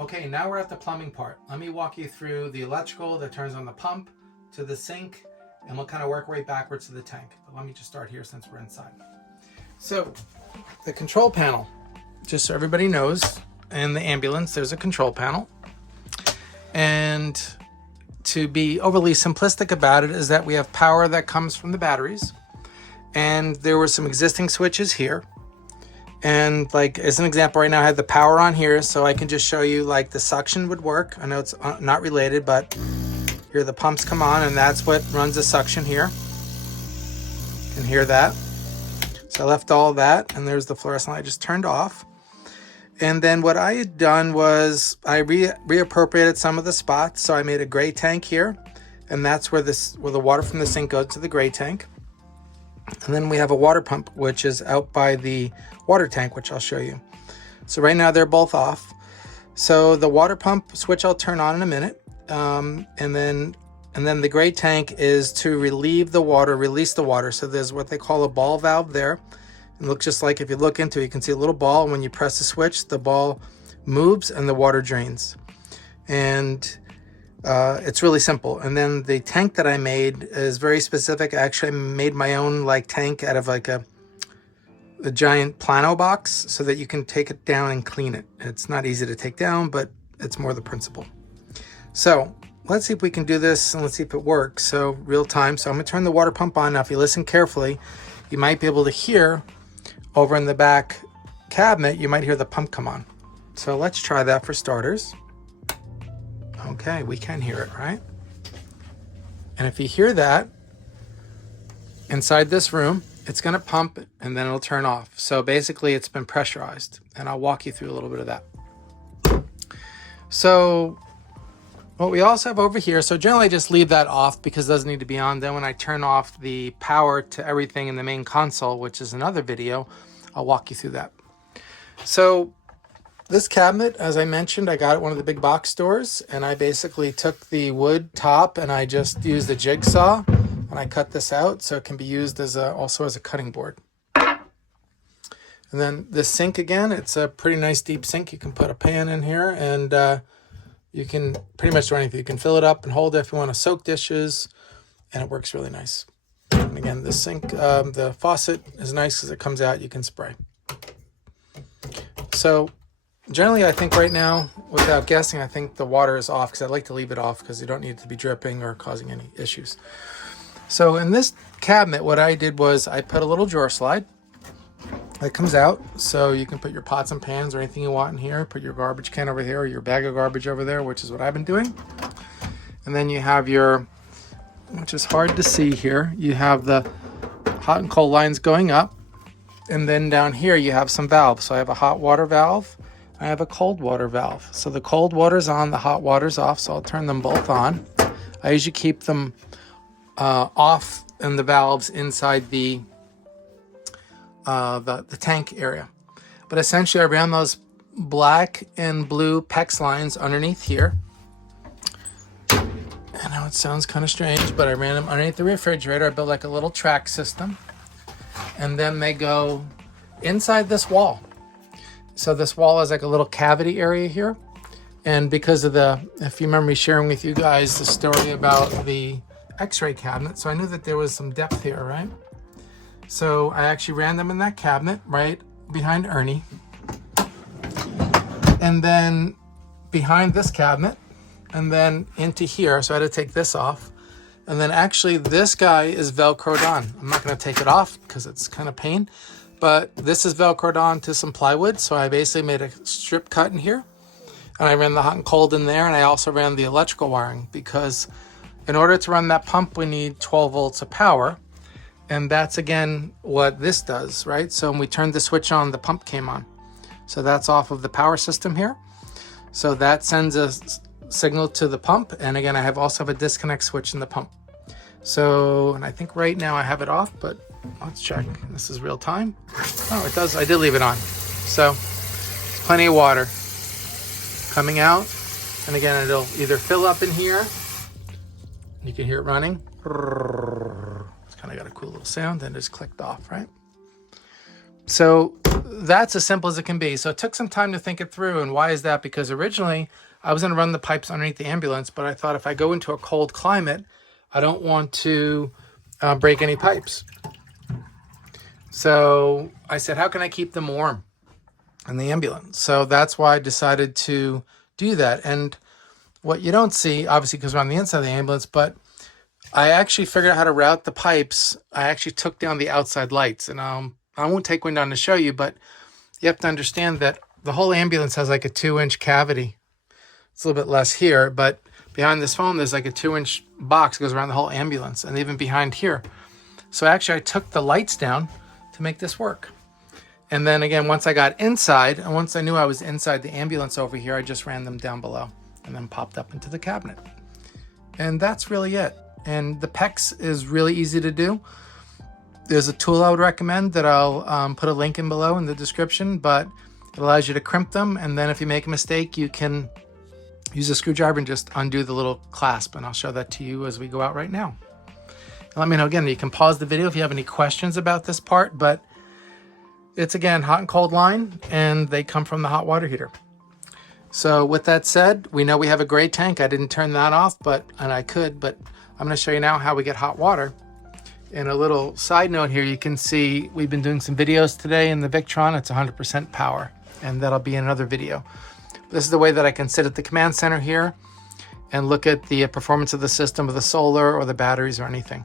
Okay, now we're at the plumbing part. Let me walk you through the electrical that turns on the pump to the sink, and we'll kind of work right backwards to the tank. But let me just start here since we're inside. So the control panel, just so everybody knows, in the ambulance, there's a control panel. And to be overly simplistic about it is that we have power that comes from the batteries. And there were some existing switches here. And like as an example, right now I have the power on here, so I can just show you like the suction would work. I know it's not related, but here the pumps come on and that's what runs the suction here. You can hear that. So I left all that, and there's the fluorescent light I just turned off. And then what I had done was I reappropriated some of the spots. So I made a gray tank here, and that's where the water from the sink goes to the gray tank. And then we have a water pump, which is out by the water tank, which I'll show you. So right now they're both off. So the water pump switch I'll turn on in a minute. And then the gray tank is to relieve the water, release the water. So there's what they call a ball valve there. It looks just like, if you look into it, you can see a little ball. When you press the switch, the ball moves and the water drains. And it's really simple. And then the tank that I made is very specific. I actually made my own like tank out of like a giant plano box so that you can take it down and clean it. It's not easy to take down, but it's more the principle. So let's see if we can do this and let's see if it works. So real time. So I'm gonna turn the water pump on. Now, if you listen carefully, you might be able to hear over in the back cabinet, you might hear the pump come on. So let's try that for starters. Okay, we can hear it, right? And if you hear that, inside this room, it's gonna pump and then it'll turn off. So basically it's been pressurized, and I'll walk you through a little bit of that. So what we also have over here, so generally I just leave that off because it doesn't need to be on. Then when I turn off the power to everything in the main console, which is another video, I'll walk you through that. So this cabinet, as I mentioned, I got it at one of the big box stores, and I basically took the wood top and I just used a jigsaw and I cut this out so it can be used as also as a cutting board. And then the sink again, it's a pretty nice deep sink. You can put a pan in here and you can pretty much do anything. You can fill it up and hold it if you want to soak dishes, and it works really nice. And again, the sink, the faucet is nice because it comes out, you can spray. So generally, I think right now, without guessing, I think the water is off because I'd like to leave it off because you don't need it to be dripping or causing any issues. So in this cabinet, what I did was I put a little drawer slide that comes out, so you can put your pots and pans or anything you want in here. Put your garbage can over here or your bag of garbage over there, which is what I've been doing. And then you have your, which is hard to see here, you have the hot and cold lines going up. And then down here you have some valves. So I have a hot water valve, I have a cold water valve. So the cold water's on, the hot water's off, so I'll turn them both on. I usually keep them off and the valves inside the tank area. But essentially I ran those black and blue Pex lines underneath here. I know it sounds kind of strange, but I ran them underneath the refrigerator. I built like a little track system. And then they go inside this wall. So this wall is like a little cavity area here. And because of if you remember me sharing with you guys the story about the X-ray cabinet, so I knew that there was some depth here, right? So I actually ran them in that cabinet right behind Ernie. And then behind this cabinet, and then into here. So I had to take this off. And then actually this guy is Velcroed on. I'm not gonna take it off because it's kind of pain, but this is Velcroed on to some plywood. So I basically made a strip cut in here, and I ran the hot and cold in there. And I also ran the electrical wiring because in order to run that pump, we need 12 volts of power. And that's again what this does, right? So when we turned the switch on, the pump came on. So that's off of the power system here. So that sends a signal to the pump. And again, I also have a disconnect switch in the pump. So, and I think right now I have it off, but let's check. This is real time. Oh, it does. I did leave it on. So plenty of water coming out. And again, it'll either fill up in here. You can hear it running. It's kind of got a cool little sound, and just clicked off, right? So that's as simple as it can be. So it took some time to think it through. And why is that? Because originally I was going to run the pipes underneath the ambulance, but I thought if I go into a cold climate, I don't want to break any pipes. So I said, how can I keep them warm in the ambulance? So that's why I decided to do that. And what you don't see, obviously, because we're on the inside of the ambulance, but I actually figured out how to route the pipes. I actually took down the outside lights, and I won't take one down to show you, but you have to understand that the whole ambulance has like a 2-inch cavity. It's a little bit less here, but behind this foam, there's like a 2-inch box that goes around the whole ambulance, and even behind here. So actually, I took the lights down to make this work. And then again, once I got inside, and once I knew I was inside the ambulance over here, I just ran them down below and then popped up into the cabinet. And that's really it. And the PEX is really easy to do. There's a tool I would recommend that I'll put a link in below in the description, but it allows you to crimp them. And then if you make a mistake, you can use a screwdriver and just undo the little clasp. And I'll show that to you as we go out right now. And let me know again, you can pause the video if you have any questions about this part, but it's again, hot and cold line, and they come from the hot water heater. So with that said, we know we have a gray tank. I didn't turn that off, and I could, but I'm going to show you now how we get hot water. And a little side note here, you can see we've been doing some videos today in the Victron. It's 100% power, and that'll be in another video. This is the way that I can sit at the command center here and look at the performance of the system with the solar or the batteries or anything.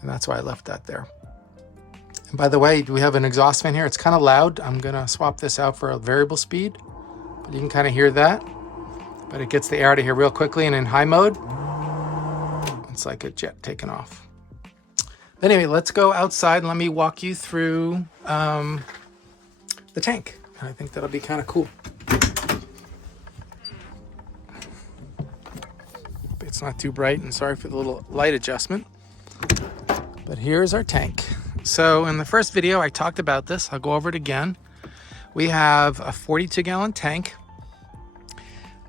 And that's why I left that there. And by the way, we have an exhaust fan here. It's kind of loud. I'm going to swap this out for a variable speed. But you can kind of hear that. But it gets the air out of here real quickly, and in high mode, it's like a jet taking off. But anyway, let's go outside and let me walk you through the tank. I think that'll be kind of cool. It's not too bright, and sorry for the little light adjustment. But here's our tank. So in the first video, I talked about this. I'll go over it again. We have a 42-gallon tank.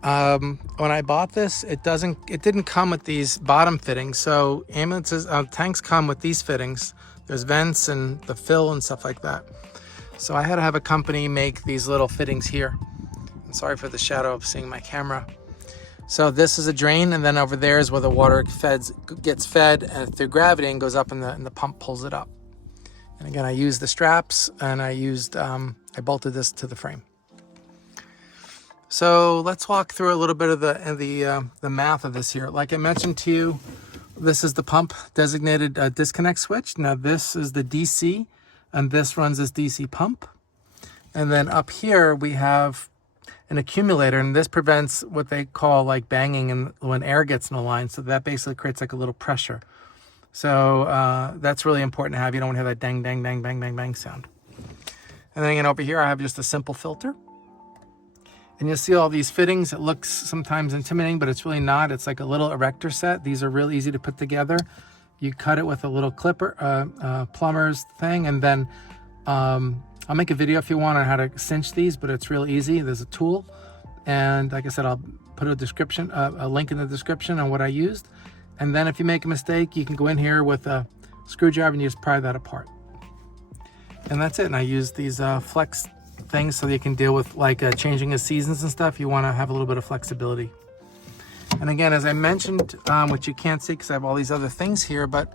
When I bought this, it didn't come with these bottom fittings. So ambulances, tanks come with these fittings. There's vents and the fill and stuff like that. So I had to have a company make these little fittings here. And sorry for the shadow of seeing my camera. So this is a drain, and then over there is where the water gets fed through gravity and goes up, and the pump pulls it up. And again, I used the straps, and I bolted this to the frame. So let's walk through a little bit of the math of this here. Like I mentioned to you, this is the pump designated disconnect switch. Now this is the DC, and this runs this DC pump. And then up here we have an accumulator, and this prevents what they call like banging and when air gets in the line. So that basically creates like a little pressure. So that's really important to have. You don't want to have that dang, dang, dang, bang, bang, bang sound. And then again, over here, I have just a simple filter. And you'll see all these fittings. It looks sometimes intimidating, but it's really not. It's like a little erector set. These are real easy to put together. You cut it with a little clipper, plumber's thing, and then I'll make a video if you want on how to cinch these, but it's real easy. There's a tool, and like I said, I'll put a link in the description on what I used. And then if you make a mistake, you can go in here with a screwdriver and you just pry that apart. And that's it. And I use these flex things so that you can deal with like changing the seasons and stuff. You want to have a little bit of flexibility. And again, as I mentioned, which you can't see because I have all these other things here, but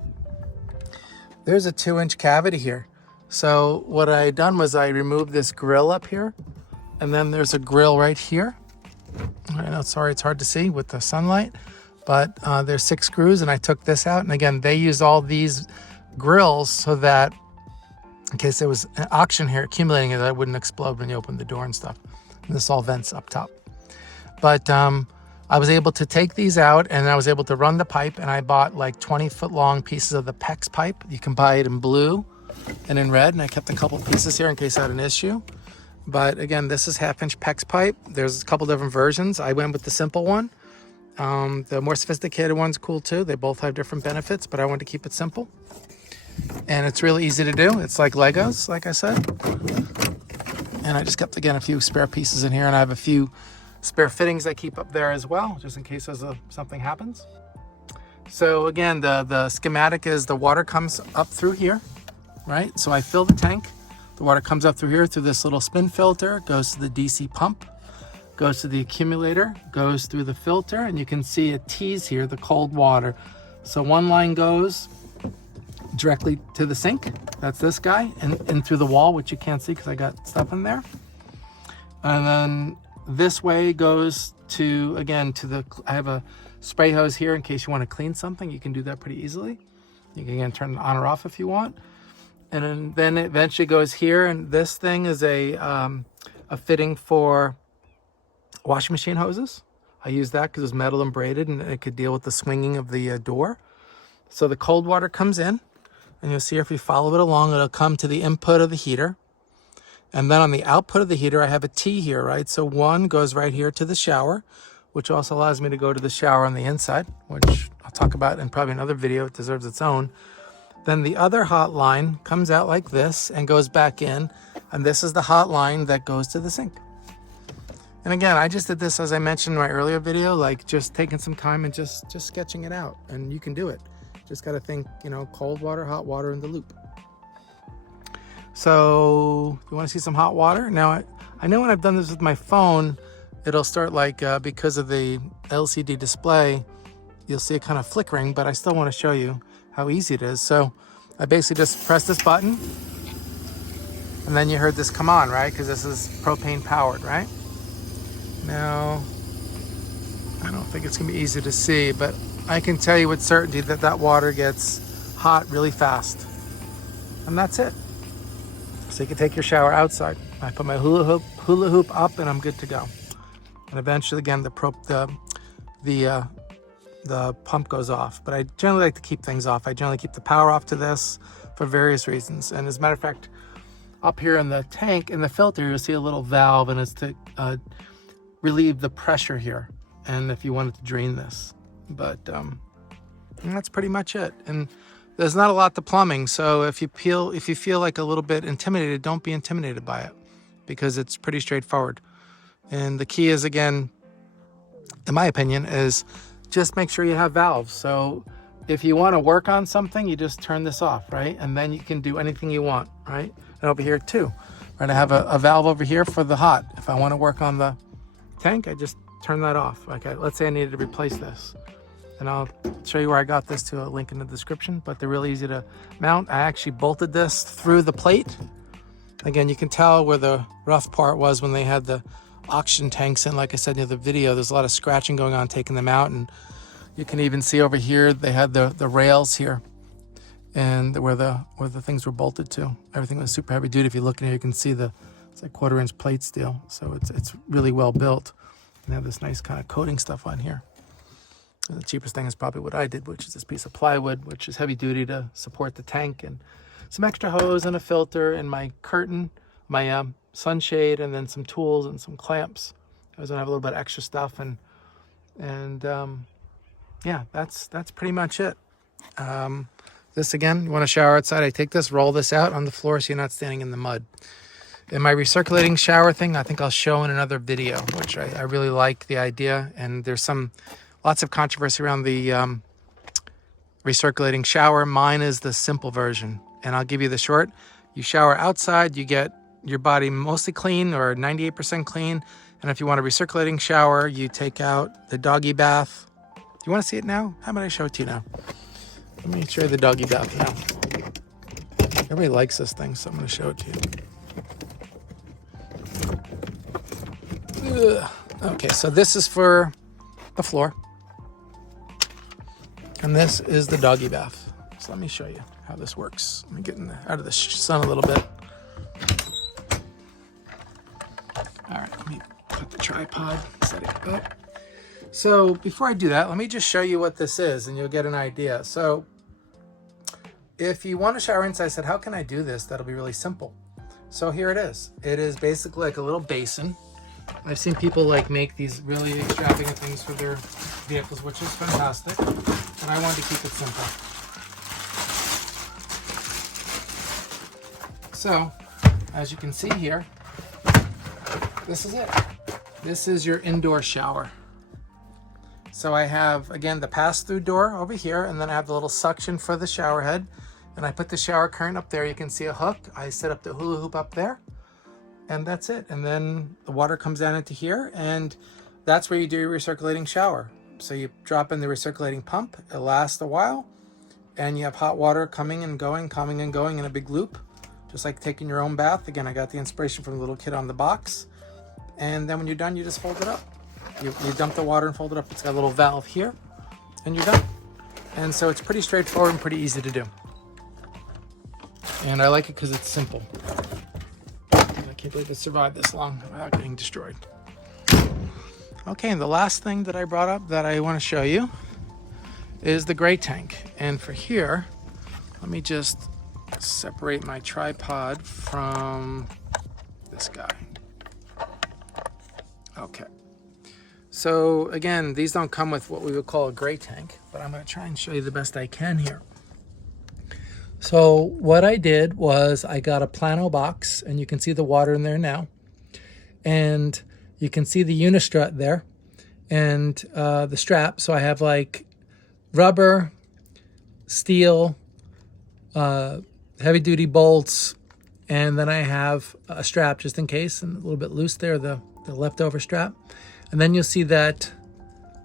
there's a 2-inch cavity here. So what I done was I removed this grill up here, and then there's a grill right here. I know, sorry, it's hard to see with the sunlight, but there's 6 screws, and I took this out. And again, they use all these grills so that in case there was an oxygen here accumulating, it wouldn't explode when you open the door and stuff. And this all vents up top. But I was able to take these out, and I was able to run the pipe, and I bought like 20-foot long pieces of the PEX pipe. You can buy it in blue and in red, and I kept a couple pieces here in case I had an issue. But again, this is 1/2-inch PEX pipe. There's a couple different versions. I went with the simple one. The more sophisticated one's cool too. They both have different benefits, but I wanted to keep it simple. And it's really easy to do. It's like Legos, like I said. And I just kept, again, a few spare pieces in here, and I have a few spare fittings I keep up there as well, just in case something happens. So again, the schematic is the water comes up through here, right? So I fill the tank The water comes up through here through this little spin filter, goes to the DC pump, goes to the accumulator, goes through the filter, and you can see it tees here, the cold water. So one line goes directly to the sink, that's this guy, and through the wall, which you can't see because I got stuff in there. And then this way goes to, again, to the, I have a spray hose here in case you want to clean something. You can do that pretty easily. You can again turn it on or off if you want. And then it eventually goes here, and this thing is a fitting for washing machine hoses. I use that because it's metal and braided and it could deal with the swinging of the door. So the cold water comes in, and you'll see if you follow it along, it'll come to the input of the heater. And then on the output of the heater, I have a T here, right? So one goes right here to the shower, which also allows me to go to the shower on the inside, which I'll talk about in probably another video. It deserves its own. Then the other hot line comes out like this and goes back in. And this is the hot line that goes to the sink. And again, I just did this, as I mentioned in my earlier video, like just taking some time and just sketching it out. And you can do it. Just got to think, you know, cold water, hot water in the loop. So you want to see some hot water? Now, I know when I've done this with my phone, it'll start like, because of the LCD display, you'll see it kind of flickering, but I still want to show you how easy it is. So I basically just press this button, and then you heard this come on, right? Because this is propane powered, right? Now, I don't think it's gonna be easy to see, but I can tell you with certainty that that water gets hot really fast. And that's it. So you can take your shower outside. I put my hula hoop up and I'm good to go. And eventually, again, the pump goes off. But I generally like to keep things off. I generally keep the power off to this for various reasons. And as a matter of fact, up here in the tank, in the filter, you'll see a little valve, and it's to relieve the pressure here, and if you wanted to drain this. But that's pretty much it. And there's not a lot to plumbing, so if you feel like a little bit intimidated, don't be intimidated by it, because it's pretty straightforward. And the key is, again, in my opinion, is just make sure you have valves. So if you want to work on something, you just turn this off, right? And then you can do anything you want, right? And over here too, right? I have a valve over here for the hot. If I want to work on the tank, I just turn that off. Like, let's say I needed to replace this, and I'll show you where I got this, to a link in the description, but they're really easy to mount. I actually bolted this through the plate. Again, you can tell where the rough part was when they had the oxygen tanks in. Like I said in the video, there's a lot of scratching going on taking them out, and you can even see over here they had the rails here, and where the things were bolted to. Everything was super heavy duty. If you look in here, you can see it's like 1/4-inch plate steel, so it's really well built. And they have this nice kind of coating stuff on here. And the cheapest thing is probably what I did, which is this piece of plywood, which is heavy duty to support the tank, and some extra hose and a filter and my curtain, my sunshade, and then some tools and some clamps. I was gonna have a little bit of extra stuff, and yeah, that's pretty much it. This, again, you want to shower outside, I take this, roll this out on the floor so you're not standing in the mud. And my recirculating shower thing, I think I'll show in another video, which I really like the idea. And there's lots of controversy around the recirculating shower. Mine is the simple version, and I'll give you the short. You shower outside, you get your body mostly clean or 98% clean. And if you want a recirculating shower, you take out the doggy bath. Do you want to see it now? How about I show it to you now? Let me show you the doggy bath now. Everybody likes this thing, so I'm going to show it to you. Ugh. Okay, so this is for the floor, and this is the doggy bath. So let me show you how this works. Let me get out of the sun a little bit. All right, let me put the tripod, set it up. So before I do that, let me just show you what this is, and you'll get an idea. So if you want to shower inside, I said, how can I do this? That'll be really simple. So here it is. It is basically like a little basin. I've seen people like make these really extravagant things for their vehicles, which is fantastic. And I wanted to keep it simple. So, as you can see here, this is it. This is your indoor shower. So I have, again, the pass-through door over here, and then I have the little suction for the shower head. and I put the shower curtain up there. You can see a hook. I set up the hula hoop up there, and that's it. And then the water comes down into here, and that's where you do your recirculating shower. So you drop in the recirculating pump. It lasts a while, and you have hot water coming and going in a big loop, just like taking your own bath. Again, I got the inspiration from the little kid on the box. And then when you're done, you just fold it up. You dump the water and fold it up. It's got a little valve here, and you're done. And so it's pretty straightforward and pretty easy to do. And I like it because it's simple. And I can't believe it survived this long without getting destroyed. Okay, and the last thing that I brought up that I want to show you is the gray tank. And for here, let me just separate my tripod from this guy. Okay. So again, these don't come with what we would call a gray tank, but I'm going to try and show you the best I can here. So what I did was I got a plano box, and you can see the water in there now. And you can see the unistrut there and the strap. So I have like rubber, steel, heavy duty bolts, and then I have a strap just in case, and a little bit loose there, the leftover strap. And then you'll see that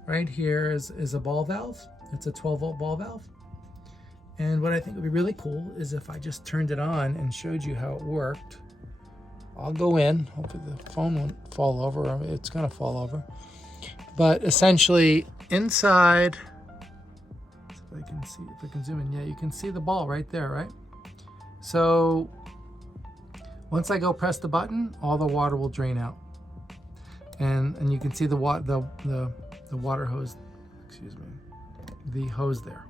right here is a ball valve. It's a 12-volt ball valve. And what I think would be really cool is if I just turned it on and showed you how it worked. I'll go in, hopefully the phone won't fall over. I mean, it's gonna fall over. But essentially inside, if I can zoom in, yeah, you can see the ball right there, right? So once I go press the button, all the water will drain out. And you can see the water hose, excuse me, the hose there,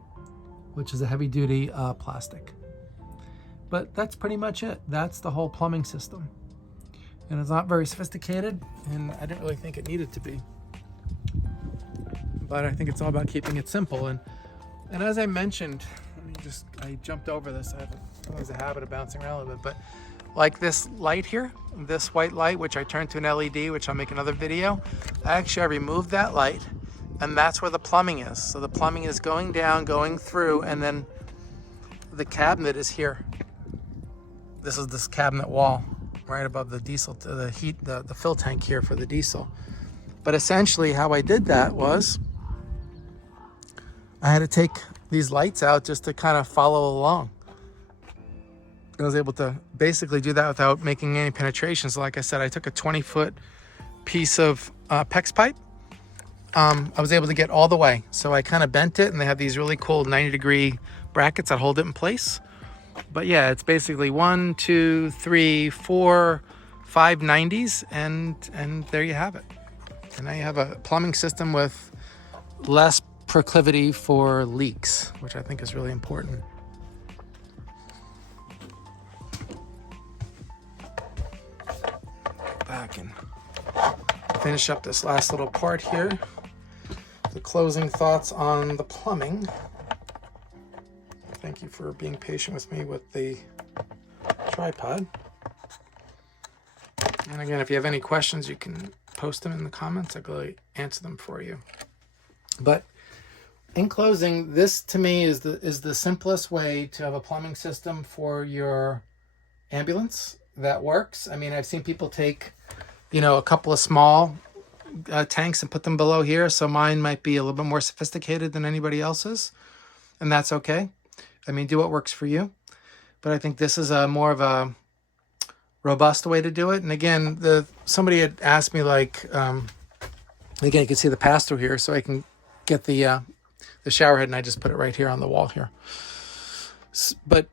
which is a heavy duty plastic. But that's pretty much it. That's the whole plumbing system. And it's not very sophisticated, and I didn't really think it needed to be. But I think it's all about keeping it simple. And as I mentioned, I jumped over this. I have a habit of bouncing around a little bit, but like this light here, this white light, which I turned to an LED, which I'll make another video. I removed that light, and that's where the plumbing is. So the plumbing is going down, going through, and then the cabinet is here. This is this cabinet wall right above the diesel, the heat, the fill tank here for the diesel. But essentially how I did that was I had to take these lights out just to kind of follow along. I was able to basically do that without making any penetrations. Like I said, I took a 20-foot piece of PEX pipe. I was able to get all the way. So I kind of bent it, and they have these really cool 90-degree brackets that hold it in place. But yeah, it's basically 1, 2, 3, 4, 5 90s, and there you have it. And now you have a plumbing system with less proclivity for leaks, which I think is really important. Back and finish up this last little part here. The closing thoughts on the plumbing. Thank you for being patient with me with the tripod. And again, if you have any questions, you can post them in the comments. I'll gladly answer them for you. But in closing, this to me is the simplest way to have a plumbing system for your ambulance that works. I mean, I've seen people take, a couple of small tanks and put them below here. So mine might be a little bit more sophisticated than anybody else's, and that's okay. I mean, do what works for you. But I think this is a more of a robust way to do it. And again, somebody had asked me, like, again, you can see the pass-through here, so I can get the shower head, and I just put it right here on the wall here. But,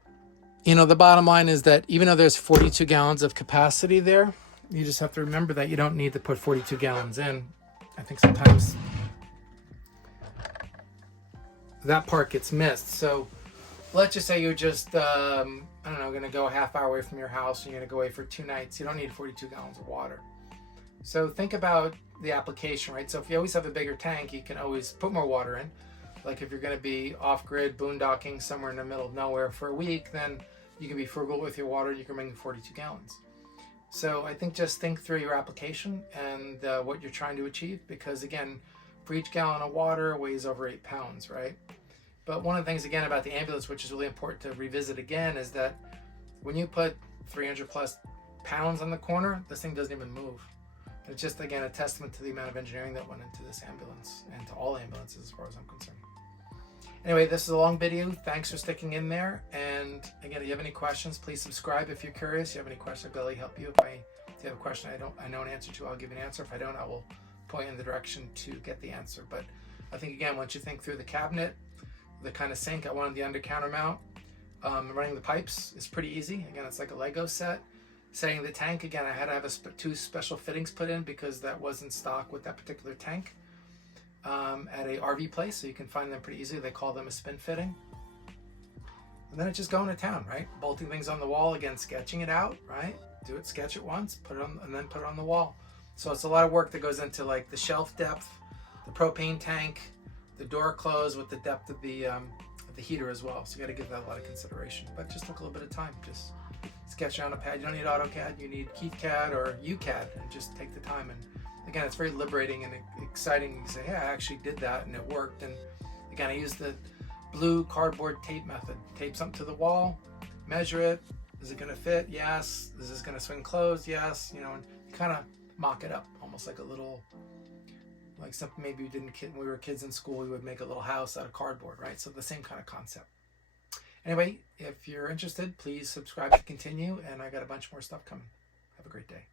the bottom line is that even though there's 42 gallons of capacity there, you just have to remember that you don't need to put 42 gallons in. I think sometimes that part gets missed. So let's just say you're just, going to go a half hour away from your house, and you're going to go away for 2 nights. You don't need 42 gallons of water. So think about the application, right? So if you always have a bigger tank, you can always put more water in. Like if you're going to be off-grid, boondocking somewhere in the middle of nowhere for a week, then you can be frugal with your water. You can bring 42 gallons. So I think just think through your application and what you're trying to achieve, because again, for each gallon of water weighs over 8 pounds, right? But one of the things, again, about the ambulance, which is really important to revisit again, is that when you put 300 plus pounds on the corner, this thing doesn't even move. And it's just, again, a testament to the amount of engineering that went into this ambulance, and to all ambulances as far as I'm concerned. Anyway, this is a long video. Thanks for sticking in there. And again, if you have any questions, please subscribe if you're curious. If you have any questions, I'll gladly help you. If you have a question I know an answer to, I'll give you an answer. If I don't, I will point you in the direction to get the answer. But I think, again, once you think through the cabinet, the kind of sink I wanted the under counter mount, running the pipes is pretty easy. Again, it's like a Lego set. Setting the tank, again, I had to have two special fittings put in because that wasn't stock with that particular tank at a RV place, so you can find them pretty easily. They call them a spin fitting. And then it's just going to town, right? Bolting things on the wall, again, sketching it out, right? Do it, sketch it once, put it on, and then put it on the wall. So it's a lot of work that goes into like the shelf depth, the propane tank, the door close with the depth of the heater as well. So you got to give that a lot of consideration. But just took a little bit of time. Just sketch on a pad. You don't need AutoCAD. You need KeyCAD or UCAD, and just take the time. And again, it's very liberating and exciting. You say, "Yeah, I actually did that, and it worked." And again, I used the blue cardboard tape method. Tape something to the wall, measure it. Is it going to fit? Yes. Is this going to swing closed? Yes. You know, and kind of mock it up, almost like a little, like something maybe we didn't when we were kids in school, we would make a little house out of cardboard, right? So the same kind of concept. Anyway, if you're interested, please subscribe to continue, and I got a bunch more stuff coming. Have a great day.